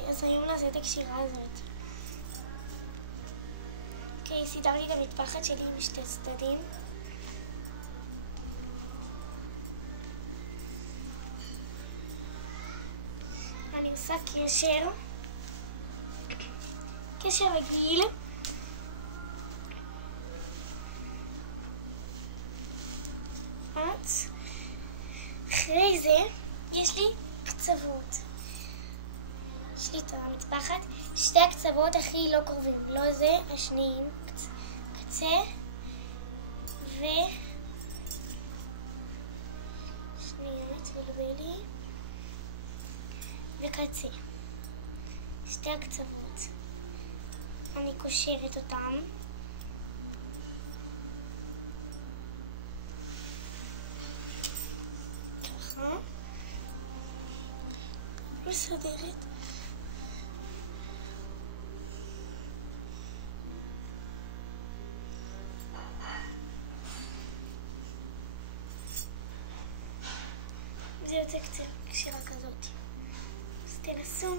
אוקיי, אז היום נעשה את הקשירה הזאת. אוקיי, סידרתי את המטפחת שלי עם שתי צדדים. אני עושה קשר רגיל. אחרי זה יש לי קצוות. יש לי את המטפחת, שתי הקצוות הכי לא קרובים, לא זה, השניים, קצה שנייה, תבלבל לי, וקצה. שתי הקצוות. אני קושרת אותם. ככה. מסדרת. זה יוצא קשירה כזאת. אז תנסו.